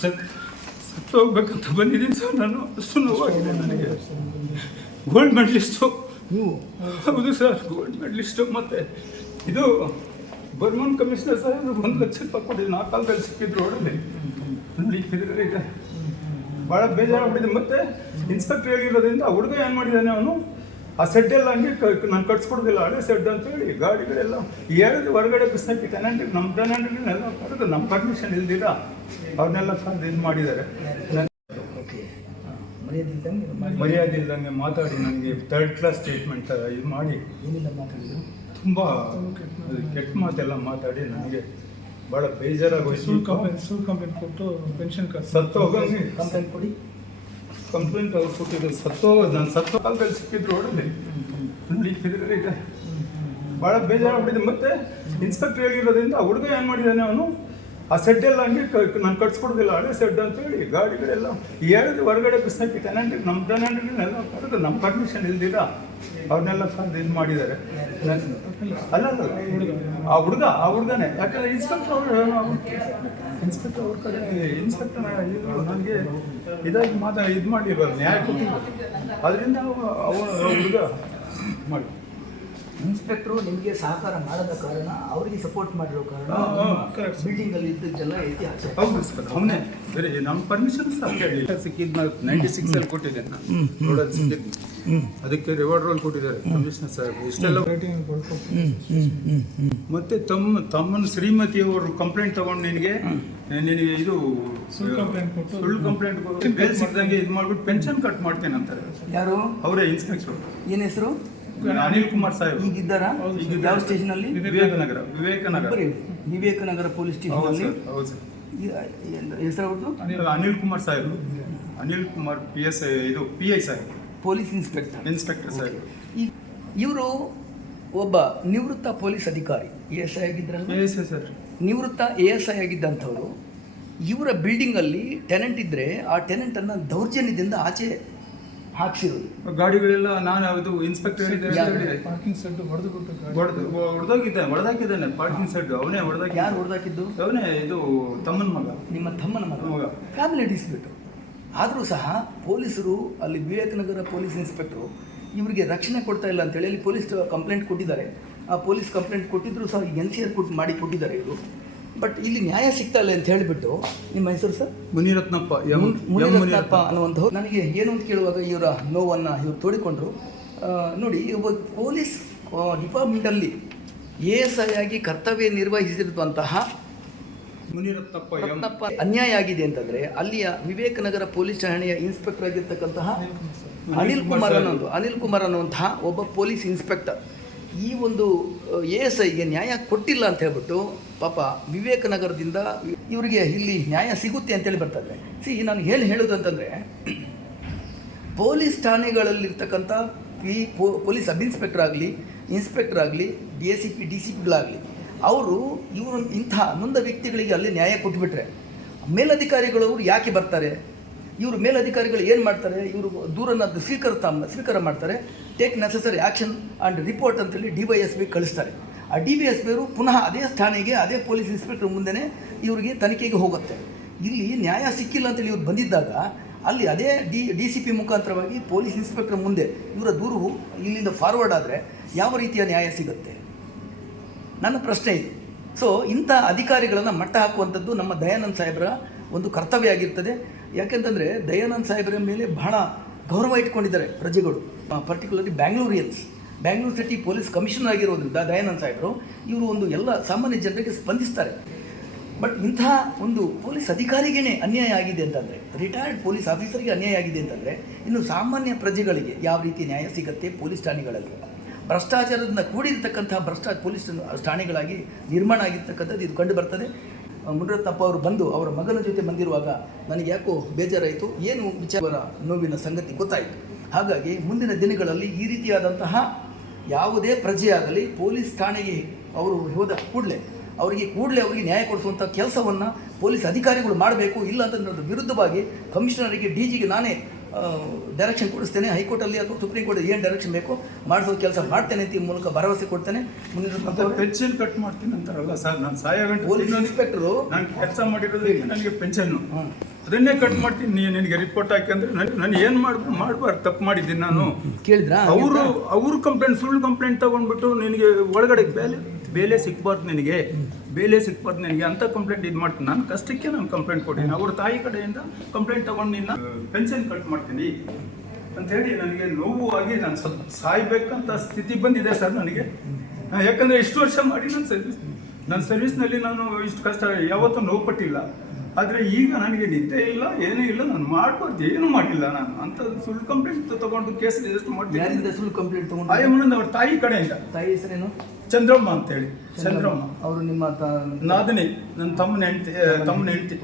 ಸತ್ ಸತ್ತೋಗ್ಬೇಕಂತ ಬಂದಿದ್ದೀನಿ ಸರ್ ನಾನು. ಅಷ್ಟು ನೋವಾಗಿದೆ ನನಗೆ. ಗೋಲ್ಡ್ ಮೆಡಲಿಸ್ಟು ಹ್ಞೂ ಹೌದು ಸರ್ ಗೋಲ್ಡ್ ಮೆಡಲಿಸ್ಟು ಮತ್ತು ಇದು ಬರ್ಮನ್ ಕಮಿಷನರ್ ಸರ್ ಒಂದು ಲಕ್ಷ ರೂಪಾಯಿ ಕೊಟ್ಟಿದ್ದೀನಿ ಆ ಕಾಲದಲ್ಲಿ ಸಿಕ್ಕಿದ್ರು ಹೊಡೆದೆ ನೋಡಿ ಇದೆ ಭಾಳ ಬೇಜಾರಾಗ್ಬಿಟ್ಟಿದೆ. ಮತ್ತೆ ಇನ್ಸ್ಪೆಕ್ಟರ್ ಹೇಳಿರೋದ್ರಿಂದ ಹುಡುಗ ಏನು ಮಾಡಿದ್ದಾನೆ ಅವನು? ಆ ಸೆಡ್ ಎಲ್ಲ ಹಂಗೆ ನಾನು ಕಟ್ಸ್ಕೊಡೋದಿಲ್ಲ. ಹಳೆ ಸೆಡ್ ಅಂತೇಳಿ ಗಾಡಿಗಳೆಲ್ಲ ಎರಡು ಹೊರಗಡೆ ಬಿಸಾಕಿ ಟೆನೆಂಟ್ ನಮ್ಮ ಟೆನೆಂಟ್ಗಳನ್ನೆಲ್ಲ ಕರೆದು ನಮ್ಮ ಪರ್ಮಿಷನ್ ಇಲ್ದಿರ ಅವ್ರನ್ನೆಲ್ಲ ಕರೆದು ಇದು ಮಾಡಿದ್ದಾರೆ. ಮರ್ಯಾದೆ ಇಲ್ದಂಗೆ ಮಾತಾಡಿ ನನಗೆ ಥರ್ಡ್ ಕ್ಲಾಸ್ ಸ್ಟೇಟ್ಮೆಂಟ್ ಇದು ಮಾಡಿ. ಏನಿಲ್ಲ ಮಾತಾಡಿದ್ರು ತುಂಬ ಕೆಟ್ಟ ಮಾತೆಲ್ಲ ಮಾತಾಡಿ ನನಗೆ ಭಾಳ ಬೇಜಾರಾಗೋಯ್ತು. ಸುಳ್ಳು ಕಂಪ್ಲೇಂಟ್ ಕಂಪ್ಲೇಂಟ್ ಕೊಟ್ಟು ಪೆನ್ಷನ್ ಕಟ್ ಸತ್ತು ಹೋಗಿ ಕಂಪ್ಲೇಂಟ್ ಕೊಡಿ. ಕಂಪ್ಲೇಂಟ್ ಅವ್ರು ಕೊಟ್ಟಿದ್ದು ಸತ್ತೋ, ನಾನು ಸತ್ತೋ ಕಾಲದಲ್ಲಿ ಸಿಕ್ಕಿದ್ರು ಹೊಡೆದೆ ಇದ್ರಲ್ಲಿ ಇದೆ. ಭಾಳ ಬೇಜಾರಾಗ್ಬಿಟ್ಟಿದೆ. ಮತ್ತೆ ಇನ್ಸ್ಪೆಕ್ಟರ್ ಹೇಳಿರೋದ್ರಿಂದ ಹುಡುಗ ಏನು ಮಾಡಿದ್ದಾನೆ ಅವನು? ಆ ಸೆಡ್ ಎಲ್ಲ ಹಂಗೆ ನಾನು ಕಟ್ಸ್ಕೊಡೋದಿಲ್ಲ. ಹಳೆ ಸೆಡ್ ಅಂತೇಳಿ ಗಾಡಿಗಳೆಲ್ಲ ಎರಡು ಹೊರಗಡೆ ಬಿಸಾಕಿ ಟೆನೆಂಟ್ ನಮ್ಮ ಟೆನೆಂಟ್ಗಳನ್ನೆಲ್ಲ ಕರೆದು ನಮ್ಮ ಪರ್ಮಿಷನ್ ಇಲ್ದಿರ? ಅವ್ರನ್ನೆಲ್ಲ ಕರೆದು ಇದು ಮಾಡಿದ್ದಾರೆ. ಅಲ್ಲ ಅಲ್ಲ ಆ ಹುಡುಗ ಆ ಹುಡುಗನೇ. ಯಾಕಂದ್ರೆ ಇನ್ಸ್ಪೆಕ್ಟರ್ ಅವರು ಇನ್ಸ್ಪೆಕ್ಟರ್ ಅವ್ರ. ಕಡೆ ಇನ್ಸ್ಪೆಕ್ಟರ್ ನನಗೆ ಇದಾಗಿ ಮಾತಾ ಇದು ಮಾಡಿಲ್ವಲ್ಲ ನ್ಯಾಯ ಕೊಟ್ಟಿಲ್ಲ ಅದರಿಂದ ಅವ ಹುಡುಗ ಮಾಡಿ. ಇನ್ಸ್ಪೆಕ್ಟ್ರು ನಿಮಗೆ ಸಹಕಾರ ಮಾಡದ ಕಾರಣ ಅವರಿಗೆ ಸಪೋರ್ಟ್ ಮಾಡಿರೋ ಕಾರಣ ಬಿಲ್ಡಿಂಗ್ ಅಲ್ಲಿ ಇದ್ದದ್ದೆಲ್ಲ ಇತಿಹಾಸ. ಹೌದು ಸರ್ ಅವನೇ. ಬೇರೆ ನಮ್ಮ ಪರ್ಮಿಷನ್ ಸಹ ಕೇಳಿ ಸಿಕ್ಕಿದ್ದು ನೈಂಟಿ ಸಿಕ್ಸಲ್ಲಿ ಕೊಟ್ಟಿದ್ದೇನೆ ನಾನು. ಅದಕ್ಕೆ ರಿವಾರ್ಡ್ ರೋಲ್ ಕೊಟ್ಟಿದ್ದಾರೆ ಕಮಿಷನರ್ ಸರ್ ಇಷ್ಟೆಲ್ಲ ಮತ್ತೆ ತಮ್ಮ ತಮ್ಮನ ಶ್ರೀಮತಿಯವರು ಕಂಪ್ಲೇಂಟ್ ತಗೊಂಡು ನಿನಗೆ ನಿನಗೆ ಇದು ಸುಳ್ಳು complaint ಕೊಟ್ಟು- ಸುಳ್ಳು ಕಂಪ್ಲೇಂಟ್ ಕೊಟ್ಟು ಬೇಲ್ ಸಿಕ್ಕಿದಂಗೆ ಇದು ಮಾಡ್ಬಿಟ್ಟು ಪೆನ್ಷನ್ ಕಟ್ ಮಾಡ್ತೇನೆ ಅಂತಾರೆ. ಯಾರು? ಅವರೇ ಇನ್ಸ್ಪೆಕ್ಟರ್ ಏನ್ ಹೆಸರು? ಅನಿಲ್ ಕುಮಾರ್ ಸಾಹೇಬ್. ಈಗ ಇದ್ದಾರಾ ಸರ್. ಯಾವ ಸ್ಟೇಷನ್ ಅಲ್ಲಿ? ವಿವೇಕನಗರ. ವಿವೇಕನಗರ ವಿವೇಕನಗರ. ಪೊಲೀಸ್ ಸ್ಟೇಷನ್ ಹೌದು ಅಲ್ಲಿ. ಸರ್ ಹೌದು ಸರ್. ಹೆಸರು ಅವ್ರದ್ದು ಅನಿಲ್ ಕುಮಾರ್ ಸಾಹೇಬ್. ಅನಿಲ್ ಕುಮಾರ್ ಪಿ ಎಸ್ ಇದು P I Saheb. Police inspector. Inspector sir. ಇವರು ಒಬ್ಬ ನಿವೃತ್ತ ಪೊಲೀಸ್ ಅಧಿಕಾರಿ ಎ ಎಸ್ ಐ ಆಗಿದ್ರಲ್ಲ ಎಸ್ ಸರ್. ನಿವೃತ್ತ ಎ ಎಸ್ ಐ ಆಗಿದ್ದಂಥವ್ರು ಇವರ ಬಿಲ್ಡಿಂಗಲ್ಲಿ ಟೆನೆಂಟ್ ಇದ್ದರೆ ಆ ಟೆನೆಂಟನ್ನು ದೌರ್ಜನ್ಯದಿಂದ ಆಚೆ ಹಾಕ್ಸಿರೋದು. ಗಾಡಿಗಳೆಲ್ಲ ನಾನು ಅದು ಇನ್ಸ್ಪೆಕ್ಟರ್ ಪಾರ್ಕಿಂಗ್ ಸೆಟ್ ಹೊಡೆದು ಬಿಟ್ಟು ಗಾಡಿ. ಹೊಡೆದು ಹೊಡೆದೋಗಿದ್ದಾನೆ ಹೊಡೆದಾಕಿದ್ದಾನೆ ಪಾರ್ಕಿಂಗ್ ಸೆಟ್ ಅವನೇ ಹೊಡೆದಾಕಿ ಯಾರು ಹೊಡೆದಾಕಿದ್ದು? ಅವನೇ ಇದು ತಮ್ಮನ ಮಗ. ನಿಮ್ಮ ತಮ್ಮನ ಮಗ. ಮಗ. ಫ್ಯಾಮಿಲಿ ಡಿಸ್ಪ್ಯೂಟ್ ಆದರೂ ಸಹ ಪೊಲೀಸರು ಅಲ್ಲಿ ವಿವೇಕನಗರ ಪೊಲೀಸ್ ಇನ್ಸ್ಪೆಕ್ಟ್ರು ಇವರಿಗೆ ರಕ್ಷಣೆ ಕೊಡ್ತಾ ಇಲ್ಲ ಅಂತೇಳಿ ಅಲ್ಲಿ ಪೊಲೀಸ್ ಕಂಪ್ಲೇಂಟ್ ಕೊಟ್ಟಿದ್ದಾರೆ. ಆ ಪೊಲೀಸ್ ಕಂಪ್ಲೇಂಟ್ ಕೊಟ್ಟಿದ್ರು ಸಹ ಎನ್ ಸಿ ಆರ್ ಕೊಟ್ಟು ಮಾಡಿ ಕೊಟ್ಟಿದ್ದಾರೆ ಇವರು. ಬಟ್ ಇಲ್ಲಿ ನ್ಯಾಯ ಸಿಗ್ತಾ ಇಲ್ಲ ಅಂತ ಹೇಳಿಬಿಟ್ಟು ನಿಮ್ಮ ಹೆಸರು ಸರ್? ಮುನಿರತ್ನಪ್ಪ ಮುನಿರತ್ನಪ್ಪ ಅನ್ನುವಂಥ ಅನ್ನುವಂಥವ್ರು ನನಗೆ ಏನು ಅಂತ ಕೇಳುವಾಗ ಇವರ ನೋವನ್ನು ಇವರು ತೋಡಿಕೊಂಡ್ರು. ನೋಡಿ ಒಬ್ಬ ಪೊಲೀಸ್ ಡಿಪಾರ್ಟ್ಮೆಂಟಲ್ಲಿ ಎ ಎಸ್ ಐ ಆಗಿ ಕರ್ತವ್ಯ ನಿರ್ವಹಿಸಿರುವಂತಹ ಮುನಿರತ್ನಪ್ಪ ಎಂ. ರತ್ನಪ್ಪ. ಅನ್ಯಾಯ ಆಗಿದೆ ಅಂತಂದ್ರೆ ಅಲ್ಲಿಯ ವಿವೇಕನಗರ ಪೊಲೀಸ್ ಠಾಣೆಯ ಇನ್ಸ್ಪೆಕ್ಟರ್ ಆಗಿರ್ತಕ್ಕಂತಹ ಅನಿಲ್ ಕುಮಾರ್ ಅನ್ನೋದು ಅನಿಲ್ ಕುಮಾರ್ ಅನ್ನುವಂತಹ ಒಬ್ಬ ಪೊಲೀಸ್ ಇನ್ಸ್ಪೆಕ್ಟರ್. ಈ ಒಂದು ಎ ಎಸ್ ಐಗೆ ನ್ಯಾಯ ಕೊಟ್ಟಿಲ್ಲ ಅಂತ ಹೇಳ್ಬಿಟ್ಟು ಪಾಪ ವಿವೇಕನಗರದಿಂದ ಇವರಿಗೆ ಇಲ್ಲಿ ನ್ಯಾಯ ಸಿಗುತ್ತೆ ಅಂತೇಳಿ ಬರ್ತದೆ ಸಿ ನಾನು ಹೇಳಿ ಅಂತಂದರೆ ಪೊಲೀಸ್ ಠಾಣೆಗಳಲ್ಲಿರ್ತಕ್ಕಂಥ ಪಿ ಪೊಲೀಸ್ ಸಬ್ ಇನ್ಸ್ಪೆಕ್ಟರ್ ಆಗಲಿ ಇನ್ಸ್ಪೆಕ್ಟರ್ ಆಗಲಿ D S C P D C ಪಿಗಳಾಗಲಿ ಅವರು ಇವರು ಇಂಥ ನೊಂದ ವ್ಯಕ್ತಿಗಳಿಗೆ ಅಲ್ಲಿ ನ್ಯಾಯ ಕೊಟ್ಬಿಟ್ರೆ ಅವರು ಯಾಕೆ ಬರ್ತಾರೆ? ಇವರು ಮೇಲಧಿಕಾರಿಗಳು ಏನು ಮಾಡ್ತಾರೆ? ಇವರು ದೂರನ್ನು ಸ್ವೀಕಾರ ಸ್ವೀಕಾರ ಮಾಡ್ತಾರೆ. Take necessary action and report ಅಂತೇಳಿ ಡಿ ವೈ ಎಸ್ ಬಿ ಕಳಿಸ್ತಾರೆ. ಆ ಡಿ ಬಿ ಎಸ್ ಪಿಯವರು ಪುನಃ ಅದೇ ಸ್ಥಾನಿಗೆ ಅದೇ ಪೊಲೀಸ್ ಇನ್ಸ್ಪೆಕ್ಟರ್ ಮುಂದೆನೇ ಇವರಿಗೆ ತನಿಖೆಗೆ ಹೋಗುತ್ತೆ. ಇಲ್ಲಿ ನ್ಯಾಯ ಸಿಕ್ಕಿಲ್ಲ ಅಂತೇಳಿ ಇವ್ರು ಬಂದಿದ್ದಾಗ, ಅಲ್ಲಿ ಅದೇ ಡಿ ಡಿ ಸಿ ಪಿ ಮುಖಾಂತರವಾಗಿ ಪೊಲೀಸ್ ಇನ್ಸ್ಪೆಕ್ಟರ್ ಮುಂದೆ ಇವರ ದೂರು ಇಲ್ಲಿಂದ ಫಾರ್ವರ್ಡ್ ಆದರೆ ಯಾವ ರೀತಿಯ ನ್ಯಾಯ ಸಿಗುತ್ತೆ? ನನ್ನ ಪ್ರಶ್ನೆ ಇದು. ಸೊ ಇಂಥ ಅಧಿಕಾರಿಗಳನ್ನು ಮಟ್ಟ ಹಾಕುವಂಥದ್ದು ನಮ್ಮ ದಯಾನಂದ್ ಸಾಹೇಬರ ಒಂದು ಕರ್ತವ್ಯ ಆಗಿರ್ತದೆ. ಯಾಕೆಂತಂದರೆ ದಯಾನಂದ್ ಸಾಹೇಬರ ಮೇಲೆ ಬಹಳ ಗೌರವ ಇಟ್ಕೊಂಡಿದ್ದಾರೆ ಪ್ರಜೆಗಳು particularly Bangaloreans Bangalore city police commissioner ಆಗಿರೋದ್ರಿಂದ ದಯಾನಂದ್ ಸಾಹೇಬರು, ಇವರು ಒಂದು ಎಲ್ಲ ಸಾಮಾನ್ಯ ಜನರಿಗೆ ಸ್ಪಂದಿಸ್ತಾರೆ. ಬಟ್ ಇಂತಹ ಒಂದು ಪೊಲೀಸ್ ಅಧಿಕಾರಿಗೇ ಅನ್ಯಾಯ ಆಗಿದೆ ಅಂತಂದರೆ ರಿಟೈರ್ಡ್ ಪೊಲೀಸ್ ಆಫೀಸರ್ಗೆ ಅನ್ಯಾಯ ಆಗಿದೆ ಅಂತಂದರೆ, ಇನ್ನು ಸಾಮಾನ್ಯ ಪ್ರಜೆಗಳಿಗೆ ಯಾವ ರೀತಿ ನ್ಯಾಯ ಸಿಗುತ್ತೆ ಪೊಲೀಸ್ ಠಾಣೆಗಳಲ್ಲಿ? ಭ್ರಷ್ಟಾಚಾರದಿಂದ ಕೂಡಿರ್ತಕ್ಕಂಥ ಭ್ರಷ್ಟಾ ಪೊಲೀಸ್ ಠಾಣೆಗಳಾಗಿ ನಿರ್ಮಾಣ ಆಗಿರ್ತಕ್ಕಂಥದ್ದು ಇದು ಕಂಡು ಬರ್ತದೆ. ಮುನಿರತ್ನಪ್ಪ ಅವರು ಬಂದು ಅವರ ಮಗನ ಜೊತೆ ಬಂದಿರುವಾಗ ನನಗೆ ಯಾಕೋ ಬೇಜಾರಾಯಿತು, ಏನು ವಿಚಾರ ನೋವಿನ ಸಂಗತಿ ಗೊತ್ತಾಯಿತು. ಹಾಗಾಗಿ ಮುಂದಿನ ದಿನಗಳಲ್ಲಿ ಈ ರೀತಿಯಾದಂತಹ ಯಾವುದೇ ಪ್ರಜೆಯಾಗಲಿ ಪೊಲೀಸ್ ಠಾಣೆಗೆ ಅವರು ಹೋದ ಕೂಡಲೇ, ಅವರಿಗೆ ಕೂಡಲೇ ಅವರಿಗೆ ನ್ಯಾಯ ಕೊಡಿಸುವಂಥ ಕೆಲಸವನ್ನು ಪೊಲೀಸ್ ಅಧಿಕಾರಿಗಳು ಮಾಡಬೇಕು, ಇಲ್ಲ ಅಂತಂದ್ರೆ ವಿರುದ್ಧವಾಗಿ ಕಮಿಷನರಿಗೆ, ಡಿ ಜಿಗೆ ನಾನೇ ಡೈರೆಕ್ಷನ್ ಕೊಡಿಸ್ತೇನೆ ಹೈಕೋರ್ಟಲ್ಲಿ ಅಥವಾ ಸುಪ್ರೀಂ ಕೋರ್ಟ್ ಏನು ಡೈರೆಕ್ಷನ್ ಬೇಕು ಮಾಡಿಸೋ ಕೆಲಸ ಮಾಡ್ತೇನೆ ಅಂತ ಈ ಮೂಲಕ ಭರವಸೆ ಕೊಡ್ತೇನೆ. ಪೆನ್ಷನ್ ಕಟ್ ಮಾಡ್ತೀನಿ ಅಂತಾರಲ್ಲ ಸರ್ ನಾನು ಸಾಯ ಪೊಲೀಸ್ ಇನ್ಸ್ಪೆಕ್ಟರು ನಾನು ಕೆಲಸ ಮಾಡಿರೋದು ನನಗೆ ಪೆನ್ಷನ್ನು ಅದನ್ನೇ ಕಟ್ ಮಾಡ್ತೀನಿ ನೀನು ನಿನಗೆ ರಿಪೋರ್ಟ್ ಹಾಕಿ ಅಂದ್ರೆ ನಾನು ನಾನು ಏನು ಮಾಡ್ ಮಾಡಬಾರ್ದು ತಪ್ಪು ಮಾಡಿದ್ದೀನಿ ನಾನು. ಕೇಳಿದ್ರಾ? ಅವರು ಅವರು ಕಂಪ್ಲೇಂಟ್ ಸುಳ್ಳು ಕಂಪ್ಲೇಂಟ್ ತಗೊಂಡ್ಬಿಟ್ಟು ನಿನಗೆ ಒಳಗಡೆ ಬೇಲೆ ಬೇಲೆ ಸಿಕ್ಬಾರ್ದು ನಿನಗೆ ಬೇಲೆ ಸಿಕ್ಬಾರ್ದು ನಿನಗೆ ಅಂತ ಕಂಪ್ಲೇಂಟ್ ಇದು ಮಾಡ್ತೀನಿ. ನಾನು ಕಷ್ಟಕ್ಕೆ ನಾನು ಕಂಪ್ಲೇಂಟ್ ಕೊಡ್ತೀನಿ. ಅವ್ರ ತಾಯಿ ಕಡೆಯಿಂದ ಕಂಪ್ಲೇಂಟ್ ತಗೊಂಡು ನಿನ್ನ ಪೆನ್ಷನ್ ಕಟ್ ಮಾಡ್ತೀನಿ. ಅಂಥೇಳಿ ನನಗೆ ನೋವು ಆಗಿ ನಾನು ಸ್ವಲ್ಪ ಸಾಯ್ಬೇಕಂತ ಸ್ಥಿತಿ ಬಂದಿದೆ ಸರ್ ನನಗೆ. ಯಾಕಂದರೆ ಇಷ್ಟು ವರ್ಷ ಮಾಡಿ ನಾನು ಸರ್ವಿಸ್ ನನ್ನ ಸರ್ವಿಸ್ನಲ್ಲಿ ನಾನು ಇಷ್ಟು ಕಷ್ಟ ಯಾವತ್ತೂ ನೋವು ಪಟ್ಟಿಲ್ಲ. ಆದರೆ ಈಗ ನನಗೆ ನಿದ್ದೆ ಇಲ್ಲ ಏನೂ ಇಲ್ಲ ನಾನು ಮಾಡಬಾರ್ದು ಏನೂ ಮಾಡಿಲ್ಲ ನಾನು. ಅಂತ ಸುಳ್ಳು ಕಂಪ್ಲೇಂಟ್ ತಗೊಂಡು ಕೇಸ್ ರಿಜಿಸ್ಟರ್ ಮಾಡ್ತೀನಿ. ಸುಳ್ಳು ಕಂಪ್ಲೇಂಟ್ ತಗೊಂಡು? ಅವ್ರ ತಾಯಿ ಕಡೆಯಿಂದ. ತಾಯಿ ಹೆಸರೇನು? ಚಂದ್ರಮ್ಮ ಅಂತೇಳಿ. ಚಂದ್ರಮ್ಮ. ಅವರು ನಿಮ್ಮ ತ- ನಾದನಿ ನನ್ನ ತಮ್ಮನ ಹೆಂಡತಿ ತಮ್ಮನ ಹೆಂಡತಿ.